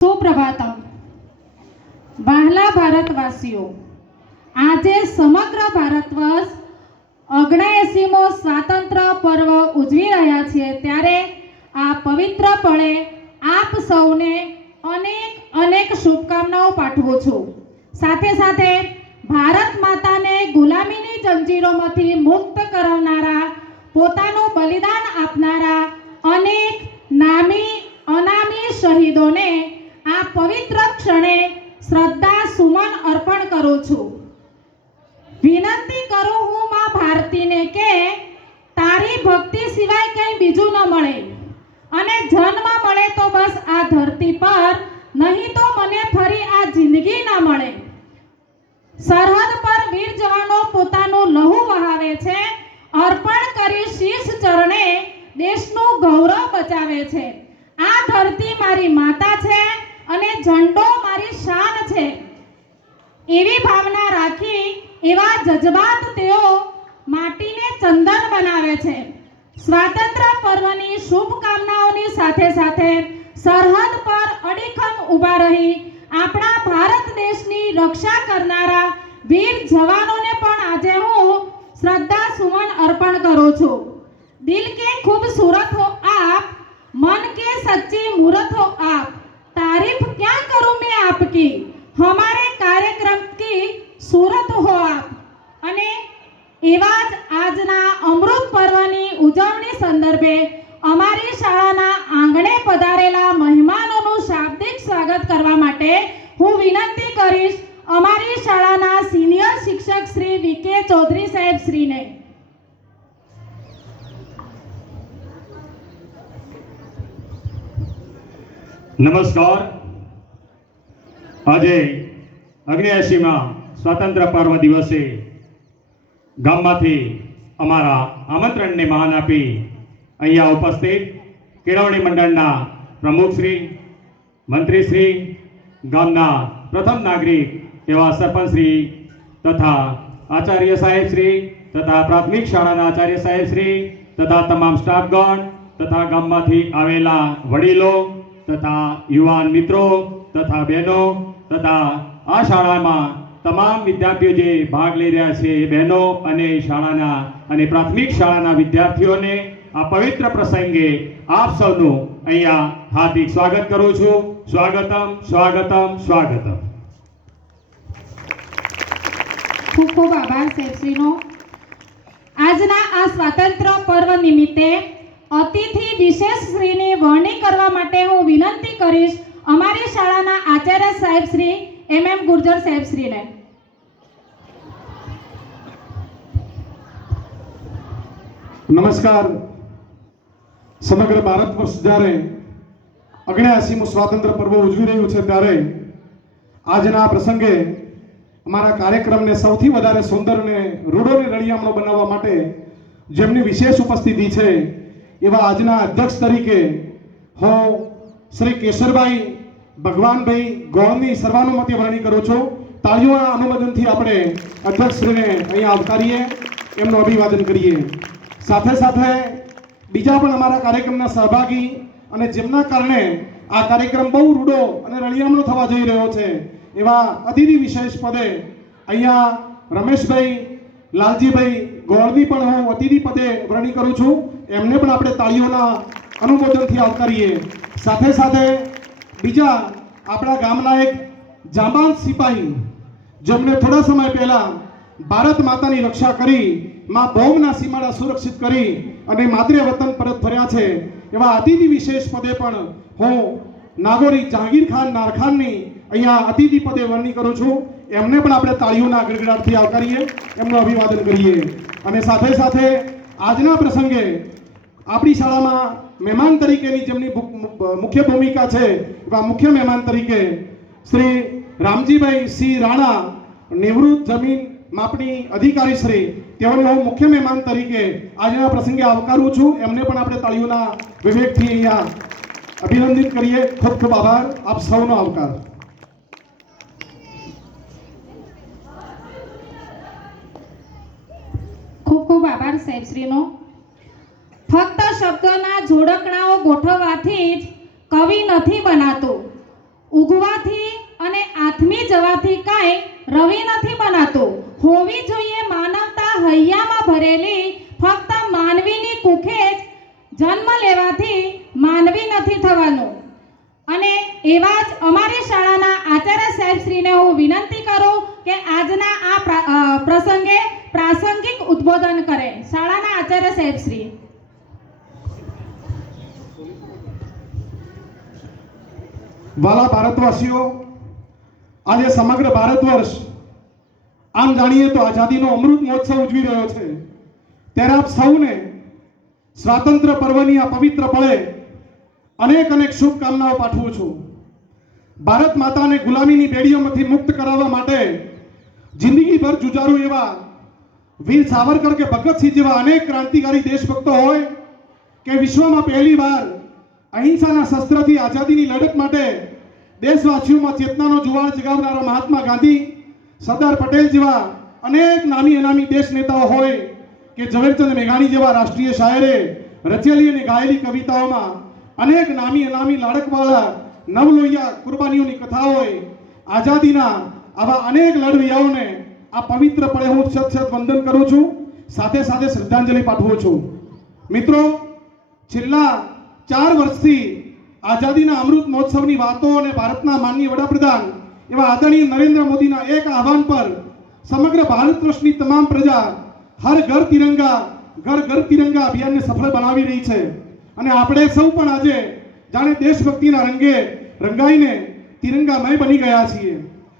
સુપ્રભાતમ વહાલા ભારતવાસીઓ, આજે સમગ્ર ભારતવર્ષ 79મો સ્વાતંત્ર્ય પર્વ ઉજવી રહ્યા છીએ ત્યારે આ પવિત્ર પળે આપ સૌને અનેક શુભકામનાઓ પાઠવું છું। સાથે સાથે ભારત માતાને ગુલામીની જંજીરોમાંથી મુક્ત કરાવનારા, પોતાનું બલિદાન આપનારા અનેક નામી અનામી શહીદોને આ પવિત્ર ક્ષણે શ્રદ્ધા સુમન અર્પણ કરું છું। વિનંતી કરું હું માં ભારતીને કે તારી ભક્તિ સિવાય કંઈ બીજું ન મળે, અને જન્મ મળે તો બસ આ ધરતી પર, નહીં તો મને ફરી આ જિંદગી ન મળે। સરહદ પર વીર જવાનો પોતાનું લહુ વહાવે છે, અર્પણ કરી શીશ ચરણે દેશનું ગૌરવ બચાવે છે। આ ધરતી મારી માતા છે અને ઝંડો મારી શાન છે, એવી ભાવના રાખી એવા જજબાત તેઓ માટીને ચંદન બનાવે છે। સ્વાતંત્ર્ય પર્વની શુભકામનાઓની સાથે સાથે સરહદ પર અડીખમ ઊભા રહી આપણા ભારત દેશની રક્ષા કરનારા વીર જવાનોને પણ આજે હું શ્રદ્ધા સુમન અર્પણ કરું છું। દિલ કે खूबसूरत हो आप, मन के सच्ची मूरत हो आप, तारीफ क्या करूं मैं आपकी, हमारे कार्यक्रम की सूरत हो आप। અને એવા જ આજના અમૃત પર્વની ઉજવણી સંદર્ભે અમારી શાળાના આંગણે પધારેલા મહેમાનોનું શાબ્દિક સ્વાગત કરવા માટે હું વિનંતી કરીશ અમારી શાળાના સિનિયર શિક્ષક શ્રી વીકે ચૌધરી સાહેબ શ્રીને। નમસ્કાર। આજે 79મા સ્વાતંત્ર્ય પર્વ દિવસે ગામમાંથી અમારા આમંત્રણને માન આપી અહીંયા ઉપસ્થિત કેળવણી મંડળના પ્રમુખશ્રી, મંત્રીશ્રી, ગામના પ્રથમ નાગરિક એવા સરપંચશ્રી તથા આચાર્ય સાહેબશ્રી તથા પ્રાથમિક શાળાના આચાર્ય સાહેબશ્રી તથા તમામ સ્ટાફગણ તથા ગામમાંથી આવેલા વડીલો તથા યુવાન મિત્રો તથા બહેનો તથા આ શાળામાં તમામ વિદ્યાર્થીઓ જે ભાગ લઈ રહ્યા છે એ બહેનો અને શાળાના અને પ્રાથમિક શાળાના વિદ્યાર્થીઓને આ પવિત્ર પ્રસંગે આપ સૌનું અહીંયા હાર્દિક સ્વાગત કરું છું। સ્વાગતમ સ્વાગતમ સ્વાગતમ। ખૂબ ખૂબ આભાર સાહેબશ્રીનો। આજના આ સ્વાતંત્ર્ય પર્વ નિમિત્તે અતિથિ વિશેષ શ્રીની વરણી કરવા માટે હું વિનંતી કરીશ અમારી શાળાના આચાર્ય સાહેબ શ્રી MM ગુર્જર સાહેબ શ્રીને। નમસ્કાર। સમગ્ર ભારત વર્ષ જ્યારે 79મું સ્વાતંત્ર્ય પર્વ ઉજવી રહ્યું છે ત્યારે આજના આ પ્રસંગે અમારા કાર્યક્રમને સૌથી વધારે સુંદર અને રૂડો અને રળિયામણો બનાવવા માટે જેમની વિશેષ ઉપસ્થિતિ છે એવા આજના અધ્યક્ષ તરીકે હું શ્રી કેશરભાઈ ભગવાનભાઈ ગોળની સર્વાનુમતે વરણી કરું છું। તાળીઓના અનુમોદનથી આપણે અધ્યક્ષશ્રીને અહીંયા આવકારીએ, એમનું અભિવાદન કરીએ। સાથે સાથે બીજા પણ અમારા કાર્યક્રમના સહભાગી અને જેમના કારણે આ કાર્યક્રમ બહુ રૂડો અને રળિયામણો થવા જઈ રહ્યો છે એવા અતિથિ વિશેષ પદે અહીંયા રમેશભાઈ લાલજીભાઈ ગોળની પણ હું અતિથિ પદે વરણી કરું છું, એમને પણ આપણે તાળીઓના અનુમોદનથી આવકારીએ। સાથે સાથે બીજા આપણા ગામના એક જાંબાઝ સિપાહી જેમને થોડા સમય પહેલા ભારત માતાની રક્ષા કરી, માં બોમ્બના સીમાડા સુરક્ષિત કરી અને માતૃ વતન પરત ફર્યા છે એવા અતિથિ વિશેષ પદે પણ હું નાગોરી જહાંગીર ખાન નારખાનની અહીંયા અતિથિ પદે વરણી કરું છું, એમને પણ આપણે તાળીઓના ગડગડાટથી આવકારીએ, એમનું અભિવાદન કરીએ। અને સાથે સાથે આજના પ્રસંગે આપણી શાળામાં મહેમાન તરીકેની જેમની મુખ્ય ભૂમિકા છે એવા મુખ્ય મહેમાન તરીકે શ્રી રામજીભાઈ સિંહ રાણા, નિવૃત્ત જમીન માપણી અધિકારી શ્રી, તેઓને હું મુખ્ય મહેમાન તરીકે આજના પ્રસંગે આવકારું છું, એમને પણ આપણે તાળીઓના વિવેકથી અહીંયા અભિનંદિત કરીએ। ખૂબ ખૂબ આભાર, આપ સૌનો આવકાર। ખૂબ ખૂબ આભાર સાહેબશ્રીનો। ફક્ત શબ્દોના જોડકણાઓ ગોઠવવાથી જ કવિ નથી બનાતો, લેવાથી કાંઈ રવિ નથી બનાતું. હોવી જોઈએ માનવતા હૈયામાં ભરેલી, ફક્ત માનવીની કુખે જ જન્મ લેવાથી માનવી નથી થવાનું. અને એવા જ અમારી શાળાના આચાર્ય સાહેબશ્રીને હું વિનંતી કરું કે આજના આ પ્રસંગે પ્રાસંગિક ઉદ્બોધન કરે. શાળાના આચાર્ય સાહેબશ્રી. વાલા ભારતવાસીઓ, આજે સમગ્ર ભારત વર્ષ આમ જાણીએ તો આઝાદીનો અમૃત મહોત્સવ ઉજવી રહ્યો છે. ત્યારે આપ સૌને સ્વાતંત્ર્ય પર્વની આ પવિત્ર પળે અનેક અનેક શુભકામનાઓ પાઠવું છું. ભારત માતાને ગુલામીની બેડીઓમાંથી મુક્ત કરાવવા માટે જિંદગીભર જુજારું એવા વીર સાવરકર કે ભગતસિંહ જેવા અનેક ક્રાંતિકારી દેશભક્તો હોય કે વિશ્વમાં પહેલીવાર અહિંસાના શસ્ત્રથી આઝાદીની લડત માટે દેશવાસીઓમાં ચેતનાનો જુવાળ જગાવનારા મહાત્મા ગાંધી, સરદાર પટેલ જેવા અનેક નામી અનામી દેશ નેતાઓ હોય કે ઝવેરચંદ મેઘાણી જેવા રાષ્ટ્રીય શાયરે રચેલી અને ગાયેલી કવિતાઓમાં અનેક નામી અનામી લાડકવાળા નવલોહિયા કુરબાનીઓની કથા હોય. આઝાદીના આવા અનેક લડવૈયાઓને આ પવિત્ર પળે હું સત સત વંદન કરું છું, સાથે સાથે શ્રદ્ધાંજલિ પાઠવું છું. મિત્રો, છેલ્લા 4 વર્ષથી આઝાદીના અમૃત મહોત્સવની વાતો અને ભારતના માનનીય વડાપ્રધાન એવા આદરણીય નરેન્દ્ર મોદીના એક આહવાન પર સમગ્ર ભારત વર્ષની તમામ પ્રજા હર ઘર તિરંગા ઘર ઘર તિરંગા અભિયાનને સફળ બનાવી રહી છે. અને આપણે સૌ પણ આજે જાણે દેશભક્તિના રંગે રંગાઈને તિરંગામય બની ગયા છીએ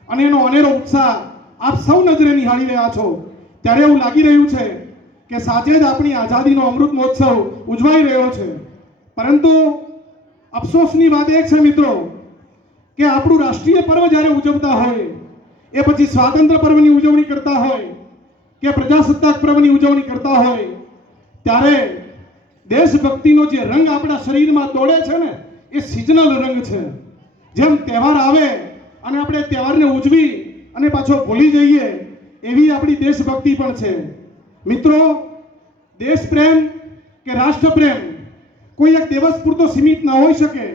અને એનો અનેરો ઉત્સાહ આપ સૌ નજરે નિહાળી રહ્યા છો. ત્યારે એવું લાગી રહ્યું છે કે સાચે જ આપણી આઝાદીનો અમૃત મહોત્સવ ઉજવાઈ રહ્યો છે. પરંતુ અફસોસની વાત એ છે મિત્રો કે આપણું રાષ્ટ્રીય પર્વ જ્યારે ઉજવતા હોય, એ પછી સ્વાતંત્ર્ય પર્વની ઉજવણી કરતા હોય કે પ્રજાસત્તાક પર્વની ઉજવણી કરતા હોય, ત્યારે દેશભક્તિનો જે રંગ આપણા શરીરમાં દોડે છે ને, એ સિઝનલ રંગ છે. જેમ તહેવાર આવે અને આપણે તહેવારને ઉજવી અને પાછો ભૂલી જઈએ, એવી આપણી દેશભક્તિ પણ છે. મિત્રો, દેશ પ્રેમ કે રાષ્ટ્ર પ્રેમ કોઈ એક દિવસ પૂરતો સીમિત ન હોઈ શકે.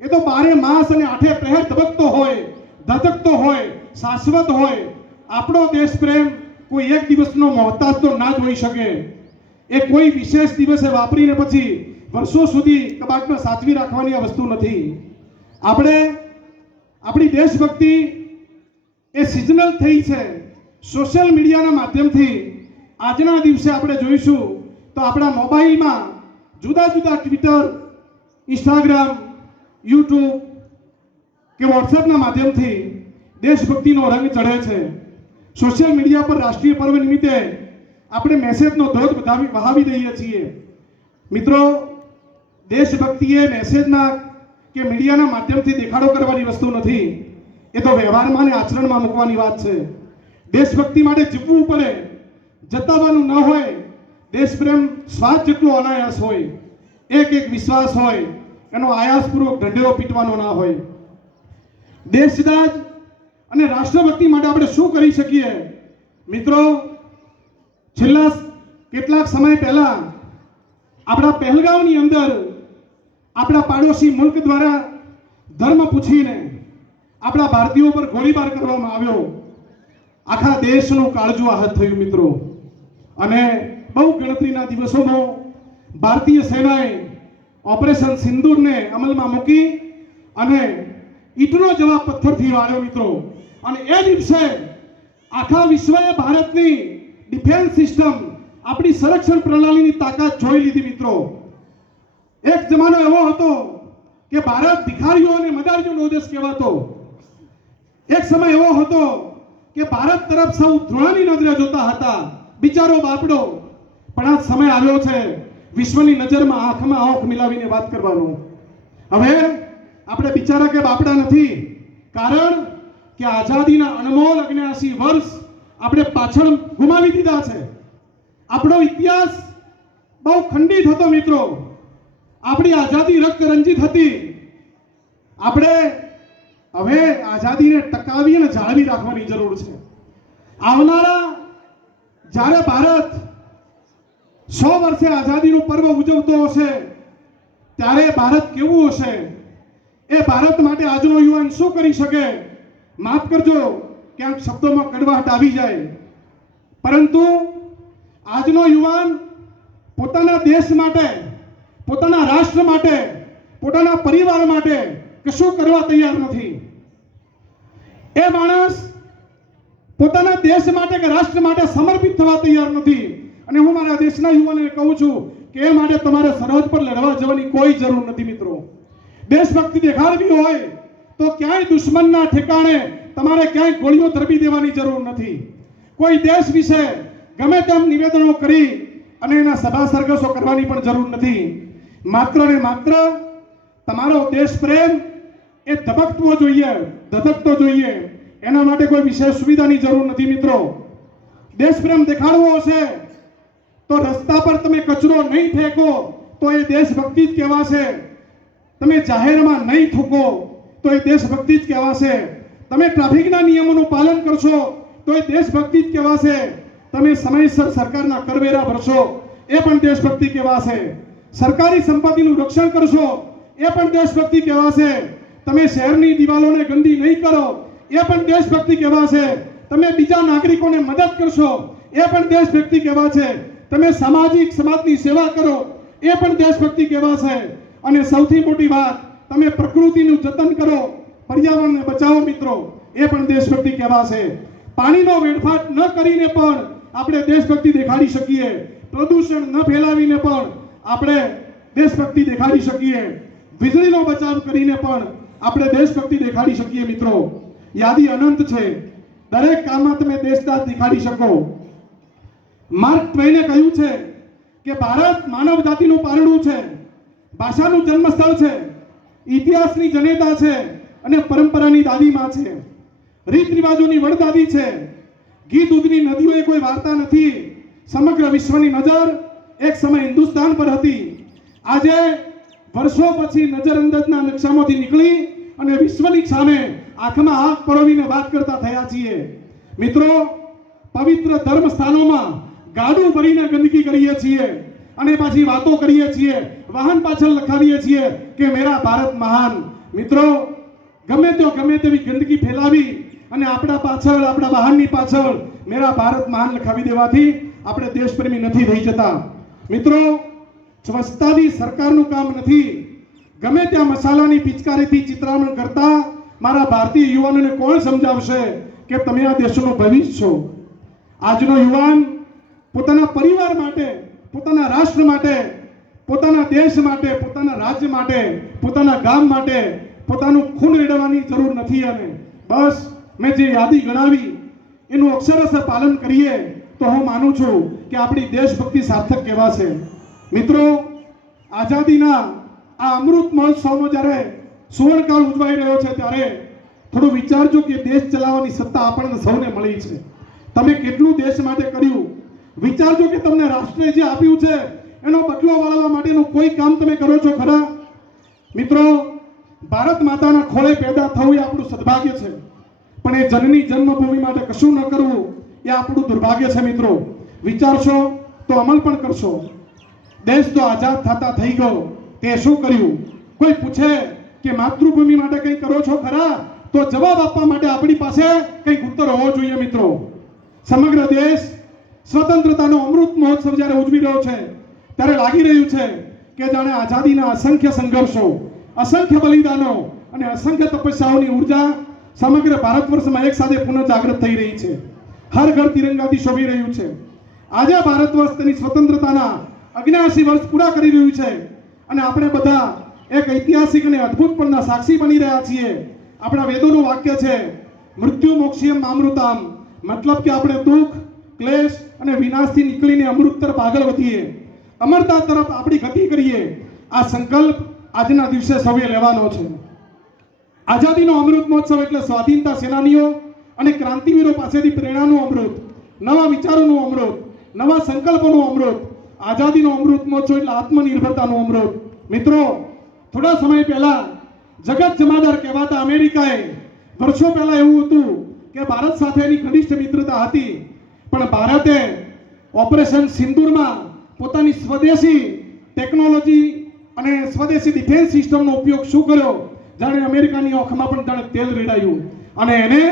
એ તો 12 માસ અને 8 પ્રહર ધબકતો હોય, ધધકતો હોય, શાશ્વત હોય. આપણો દેશ પ્રેમ કોઈ એક દિવસનો મોહતાજ તો ના જ હોઈ શકે. એ કોઈ વિશેષ દિવસે વાપરીને પછી વર્ષો સુધી કબાટમાં સાચવી રાખવાની આ વસ્તુ નથી. આપણે આપણી દેશભક્તિ એ સિઝનલ થઈ છે. સોશિયલ મીડિયાના માધ્યમથી આજના દિવસે આપણે જોઈશું તો આપણા મોબાઈલમાં જુદા જુદા ટ્વિટર, ઇન્સ્ટાગ્રામ, યુટ્યુબ કે વોટ્સએપના માધ્યમથી દેશભક્તિનો રંગ ચઢે છે. સોશિયલ મીડિયા પર રાષ્ટ્રીય પર્વ નિમિત્તે આપણે મેસેજનો ધોધ વહાવી દઈએ છીએ. મિત્રો, દેશભક્તિ એ મેસેજના કે મીડિયાના માધ્યમથી દેખાડો કરવાની વસ્તુ નથી. એ તો વ્યવહારમાં અને આચરણમાં મૂકવાની વાત છે. દેશભક્તિ માટે જીવવું પડે, જતાવવાનું ન હોય. દેશપ્રેમ સ્વાદ જેટલો અનાયાસ હોય, એક એક વિશ્વાસ હોય, એનો આયાસપૂર્વક ઢંઢેરો પીટવાનો ના હોય. દેશરાજ અને રાષ્ટ્રભક્તિ માટે આપણે શું કરી શકીએ? મિત્રો, છેલ્લા કેટલાક સમય પહેલા આપણા પહેલગામની અંદર આપણા પાડોશી મુલ્ક દ્વારા ધર્મ પૂછીને આપણા ભારતીયો પર ગોળીબાર કરવામાં આવ્યો. આખા દેશનું કાળજું આહત થયું મિત્રો. અને બહુ ગણતરીના દિવસોમાં ભારતીય સેનાએ ઓપરેશન સિંદૂરને અમલમાં મૂકી અને ઈંટનો જવાબ પથ્થરથી વાળ્યો મિત્રો. અને એ દિવસે આખા વિશ્વએ ભારતની ડિફેન્સ સિસ્ટમ, આપણી સંરક્ષણ પ્રણાલીની તાકાત જોઈ લીધી મિત્રો. એક જમાનો એવો હતો કે ભારત ભિખારીઓ અને મદારીઓનો દેશ કહેવાતો. એક સમય એવો હતો કે ભારત તરફ સૌ ધૃણાની નજરે જોતા હતા, બિચારો બાપડો. પણ આ સમય આવ્યો છે વિશ્વની નજરમાં આંખમાં આંખ મિલાવીને વાત કરવાનો. હવે આપણે બિચારા કે બાપડા નથી, કારણ કે આઝાદીના અનમોલ 79 વર્ષ આપણે પાછળ ગુમાવી દીધા છે. આપણો ઇતિહાસ બહુ ખંડિત હતો મિત્રો. આપણી આઝાદી રક્ત રંજિત હતી. આપણે હવે આઝાદીને ટકાવી અને જાળવી રાખવાની જરૂર છે. આવનારા જ્યારે ભારત 100 વર્ષે આઝાદીનું પર્વ ઉજવતો હશે, ત્યારે ભારત કેવું હશે? એ ભારત માટે આજનો યુવાન શું કરી શકે? માફ કરજો ક્યાંક શબ્દોમાં કડવાટ આવી જાય, પરંતુ આજનો યુવાન પોતાના દેશ માટે, પોતાના રાષ્ટ્ર માટે, પોતાના પરિવાર માટે કશું કરવા તૈયાર નથી. એ માણસ પોતાના દેશ માટે કે રાષ્ટ્ર માટે સમર્પિત થવા તૈયાર નથી. અને હું મારા દેશના યુવાનોને કહું છું કે એ માટે તમારે સરહદ પર લડવા જવાની કોઈ જરૂર નથી મિત્રો. દેશભક્તિ દેખાડવી હોય તો ક્યાંય દુશ્મનના ઠેકાણે તમારે ક્યાંય ગોળીઓ ધરબી દેવાની જરૂર નથી. કોઈ દેશ વિશે ગમે તેમ નિવેદનો કરી અને એના સભા સરઘસો કરવાની પણ જરૂર નથી. માત્ર ને માત્ર તમારો દેશ પ્રેમ એ ધબકવો જોઈએ, ધબકતો જોઈએ. એના માટે કોઈ વિશેષ સુવિધાની જરૂર નથી મિત્રો. દેશ પ્રેમ દેખાડવો હશે તો રસ્તા પર તમે કચરો નહીં ફેંકો તો એ દેશભક્તિ જ કહેવાશે. તમે જાહેરમાં નહીં થૂકો તો એ દેશભક્તિ જ કહેવાશે. તમે ટ્રાફિકના નિયમોનું પાલન કરશો તો એ દેશભક્તિ જ કહેવાશે. તમે સમયસર સરકારના કરવેરા ભરશો એ પણ દેશભક્તિ કહેવાશે. સરકારી સંપત્તિનું રક્ષણ કરશો એ પણ દેશભક્તિ કહેવાશે. તમે શહેરની દિવાલોને ગંદી નહીં કરો એ પણ દેશભક્તિ કહેવાશે. તમે બીજા નાગરિકોને મદદ કરશો એ પણ દેશભક્તિ કહેવાશે. તમે સમાજની સેવા કરો એ પણ દેશભક્તિ કહેવાશે. અને સૌથી મોટી વાત, તમે પ્રકૃતિનું જતન કરો, પર્યાવરણને બચાવો મિત્રો, એ પણ દેશભક્તિ કહેવાશે. પાણીનો વેડફાટ ન કરીને પણ આપણે દેશભક્તિ દેખાડી શકીએ. પ્રદૂષણ ન ફેલાવીને પણ આપણે દેશભક્તિ દેખાડી શકીએ. વીજળીનો બચાવ કરીને પણ આપણે દેશભક્તિ દેખાડી શકીએ મિત્રો. યાદી અનંત છે. દરેક કામમાં તમે દેશદાસ દેખાડી શકો. માર્ક ટ્વેઇને કહ્યું છે કે ભારત માનવ જાતિનું પારણું છે, ભાષાનું જન્મસ્થળ છે, ઇતિહાસની જનેતા છે અને પરંપરાની દાદીમાં છે, રીત રિવાજોની વડદાદી છે. ઘી દૂધની નદીઓ એ કોઈ વાર્તા નથી. સમગ્ર વિશ્વની નજર એક સમય હિન્દુસ્તાન પર હતી. આજે વર્ષો પછી નજરઅંદાજના નકશામાંથી નીકળી અને વિશ્વની સામે આંખમાં આંખ પરોવીને વાત કરતા થયા છીએ મિત્રો. પવિત્ર ધર્મ સ્થાનોમાં ગાડું ભરીને ગંદકી કરીએ છીએ અને પાછી વાતો કરીએ છીએ, વાહન પાછળ લખાવીએ છીએ કે મેરા ભારત મહાન. મિત્રો, ગમે તેવી ગંદકી ફેલાવી અને આપણા પાછળ, આપણા વાહનની પાછળ મેરા ભારત મહાન લખાવી દેવાથી આપણે દેશપ્રેમી નથી થઈ જતા મિત્રો. સ્વચ્છતાથી સરકારનું કામ નથી. ગમે ત્યાં મસાલાની પિચકારીથી ચિત્રામણ કરતા મારા ભારતીય યુવાનોને કોણ સમજાવશે કે તમે આ દેશનું ભવિષ્ય છો? આજનો યુવાન પોતાના પરિવાર માટે, પોતાના રાષ્ટ્ર માટે, પોતાના દેશ માટે, પોતાના રાજ્ય માટે, પોતાના ગામ માટે પોતાનું ખૂન રેડવાની જરૂર નથી. અને બસ મેં જે યાદી ગણાવી એનું અક્ષરશઃ પાલન કરીએ તો હું માનું છું કે આપણી દેશભક્તિ સાર્થક કહેવાશે. મિત્રો, આઝાદીના આ અમૃત મહોત્સવનો જ્યારે સુવર્ણકાળ ઉજવાઈ રહ્યો છે ત્યારે થોડું વિચારજો કે દેશ ચલાવવાની સત્તા આપણને સૌને મળી છે. તમે કેટલું દેશ માટે કર્યું? વિચારજો કે તમને રાષ્ટ્રે જે આપ્યું છે એનો બદલો વાળવા માટેનું કોઈ કામ તમે કરો છો ખરા? મિત્રો, ભારત માતાના ખોળે પેદા થવું એ આપણું સદભાગ્ય છે, પણ એ જનની જન્મભૂમિ માટે કશું ન કરવું એ આપણું દુર્ભાગ્ય છે મિત્રો. વિચારશો તો અમલ પણ કરશો. દેશ તો આઝાદ થતા થઈ ગયો, તે શું કર્યું? કોઈ પૂછે કે માતૃભૂમિ માટે કંઈ કરો છો ખરા? તો જવાબ આપવા માટે આપણી પાસે કંઈક ઉત્તર હોવો જોઈએ મિત્રો. સમગ્ર દેશ સ્વતંત્રતાનો અમૃત મહોત્સવ જ્યારે ઉજવી રહ્યો છે ત્યારે લાગી રહ્યું છે કે જાણે આઝાદીના અસંખ્ય સંઘર્ષો, અસંખ્ય બલિદાનો અને અસંખ્ય તપસ્યાઓની ઉર્જા સમગ્ર ભારત વર્ષમાં એક સાથે પુનઃ જાગૃત થઈ રહી છે. હર ઘર તિરંગાથી શોભી રહ્યું છે. આજે ભારત વર્ષ તેની સ્વતંત્રતાના 79 વર્ષ પૂરા કરી રહ્યું છે અને આપણે બધા એક ઐતિહાસિક અને અદ્ભુત પળના સાક્ષી બની રહ્યા છીએ. આપણા વેદોનું વાક્ય છે મૃત્યુ મોક્ષિયમ અમૃતામ, મતલબ કે આપણે દુઃખ, ક્લેશ અને વિનાશથી નીકળીને અમૃત તરફ આગળ વધીએ, અમરતા તરફ આપણી ગતિ કરીએ. આ સંકલ્પ આજના દિવસે સૌએ લેવાનો છે. આઝાદીનો અમૃત મહોત્સવ એટલે સ્વાધીનતા સેનાનીઓ અને ક્રાંતિવીરો પાસેથી પ્રેરણાનું અમૃત, નવા વિચારોનું અમૃત, નવા સંકલ્પોનું અમૃત. આઝાદીનો અમૃત મહોત્સવ એટલે આત્મનિર્ભરતાનું અમૃત. મિત્રો, થોડા સમય પહેલા જગત જમાદાર કહેવાતા અમેરિકાએ વર્ષો પહેલા એવું હતું કે ભારત સાથેની ઘનિષ્ઠ મિત્રતા હતી, પણ ભારતે ઓપરેશન સિંદૂરમાં પોતાની સ્વદેશી ટેકનોલોજી અને સ્વદેશી ડિફેન્સ સિસ્ટમનો ઉપયોગ શું કર્યો? જાણે અમેરિકાની આંખમાં પણ જાણે તેલ રેડાયું. અને એને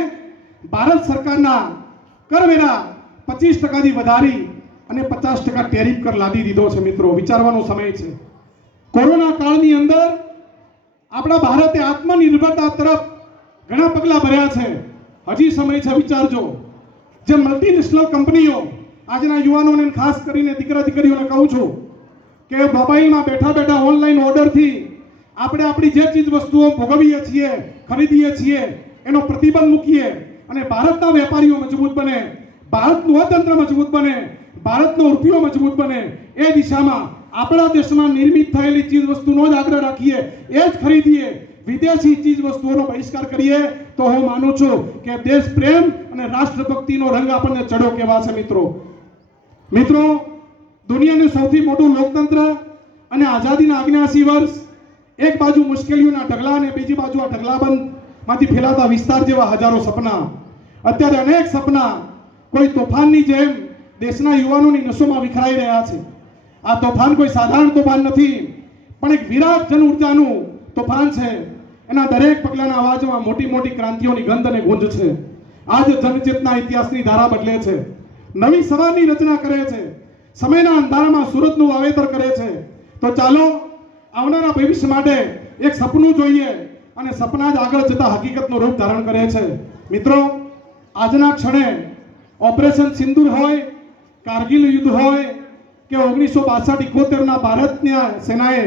ભારત સરકારના કરવેરા 25% વધારી અને 50% ટેરિફ કર લાદી દીધો છે. મિત્રો, વિચારવાનો સમય છે. કોરોના કાળની અંદર આપણા ભારતે આત્મનિર્ભરતા તરફ ઘણા પગલાં ભર્યા છે. હજી સમય છે, વિચારજો. જે મલ્ટીનેશનલ કંપનીઓ, આજના યુવાનોને ખાસ કરીને દીકરા દીકરીઓને કહું છું કે મોબાઈલમાં બેઠા બેઠા ઓનલાઈન ઓર્ડરથી આપણે આપણી જે ચીજ વસ્તુઓ ભોગવીએ છીએ, ખરીદીએ છીએ, એનો પ્રતિબંધ મૂકીએ અને ભારતના વેપારીઓ મજબૂત બને, ભારતનું અર્થતંત્ર મજબૂત બને, ભારતનો રૂપિયો મજબૂત બને, એ દિશામાં આપણા દેશમાં નિર્મિત થયેલી ચીજ વસ્તુનો જ આગ્રહ રાખીએ, એ જ ખરીદીએ, વિદેશી ચીજ વસ્તુઓનો બહિષ્કાર કરીએ તો હું માનું છું કે દેશ પ્રેમ અને રાષ્ટ્રભક્તિનો રંગ આપણને ચડો કહેવાશે. મિત્રો, દુનિયાનું સૌથી મોટું લોકતંત્ર અને આઝાદીના 79 વર્ષ, એક બાજુ મુશ્કેલીઓના ઢગલા અને બીજી બાજુ આ ઢગલાબંધમાંથી ફેલાતા વિસ્તાર જેવા હજારો સપના. અત્યારે અનેક સપના કોઈ તોફાનની જેમ દેશના યુવાનોની નસોમાં વિખરાઈ રહ્યા છે. આ તોફાન કોઈ સાધારણ તોફાન નથી, પણ એક વિરાટ જન ઉર્જાનું તોફાન છે. એના દરેક પગલાના અવાજમાં મોટી મોટી ક્રાંતિઓની ગંધ અને ગુંજ છે. આજ જનચેતના ઇતિહાસની ધારા બદલે છે, નવી સવારની રચના કરે છે, સમયના અંધારામાં સૂરજનું વાવેતર કરે છે. તો ચાલો આવનારા ભવિષ્ય માટે એક સપનું જોઈએ અને સપના જ આગળ જતા હકીકતનું રૂપ ધારણ કરે છે. મિત્રો, આજના ક્ષણે ઓપરેશન સિંદૂર હોય, કારગિલ યુદ્ધ હોય કે 1962-71ના ભારતની સેનાએ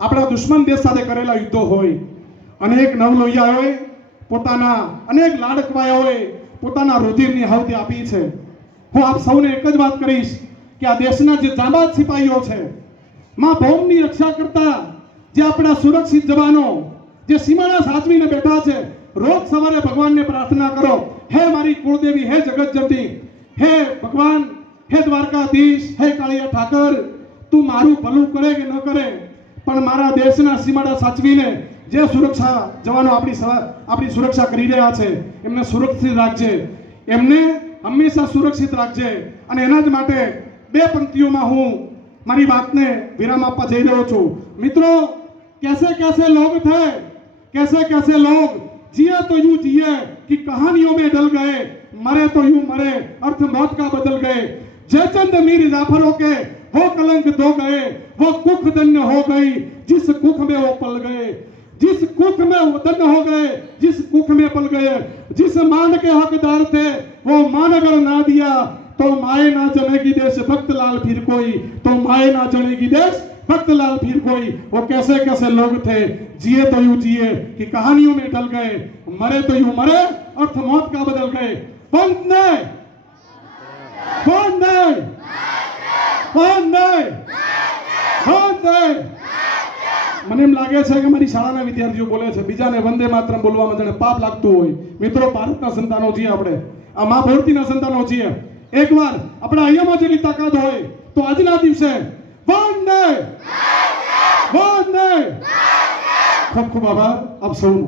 આપણા દુશ્મન દેશ સાથે કરેલા યુદ્ધો હોય, અનેક નવલોહિયાઓએ પોતાના, અનેક લાડકવાયાઓએ પોતાના રુધિરની આહુતિ આપી છે. હું આપ સૌને એક જ વાત કહીશ કે આ દેશના જે જાંબાઝ સિપાહીઓ છે, માં ભૌમની રક્ષા કરતા જે આપણા સુરક્ષિત જવાનો જે સીમાડા સાચવીને બેઠા છે, રોજ સવારે ભગવાનને પ્રાર્થના કરો, હે મારી કુળદેવી, હે જગતજનની, હે ભગવાન, હે દ્વારકાધીશ, હે કાળિયા ઠાકર, તું મારું ભલું કરે કે ન કરે, પણ મારા દેશના સીમાડા સાચવીને જે સુરક્ષા જવાનો આપણી સુરક્ષા કરી રહ્યા છે, એમને સુરક્ષિત રાખજે, એમને હંમેશા સુરક્ષિત રાખજે. અને એના જ માટે બે પંક્તિઓમાં હું મારી બાતને વિરામ આપવા જઈ રહ્યો છું. મિત્રો, कैसे कैसे लोग थे, कैसे कैसे लोग जिए तो यूं जिए कि कहानियों में डल गए, मरे तो यूं मरे, अर्थ मौत का बदल गए. जयचंद मीर जाफरों के हो कलंक दो गए, वो कुख धन्य हो गई जिस कुख में वो पल गए, जिस कुख में वो धन्य हो गए जिस कुख में पल गए. जिस मान के हकदार थे वो मान अगर ना दिया तो माए ना जनेगी देश भक्त लाल फिर कोई, तो माए ना जनेगी देश भक्त लाल फिर कोई. वो कैसे कैसे लोग थे, जिए तो यूं जिए कि कहानियों में डल गए, मरे तो यूं मरे, अर्थ मौत का बदल गए. वंदे वंदे वंदे वंदे. મને એમ લાગે છે કે મારી શાળાના વિદ્યાર્થીઓ બોલે છે, બીજાને વંદે માતરમ બોલવામાં જાણે પાપ લાગતું હોય. મિત્રો, ભારતના સંતાનો છીએ આપણે, આ મા ભારતીના સંતાનો છીએ. એકવાર આપણા અહીંયામાં જેટલી તાકાત હોય તો આજના દિવસે વંદે વંદે. ખૂબ ખૂબ આભાર આપ સૌનો.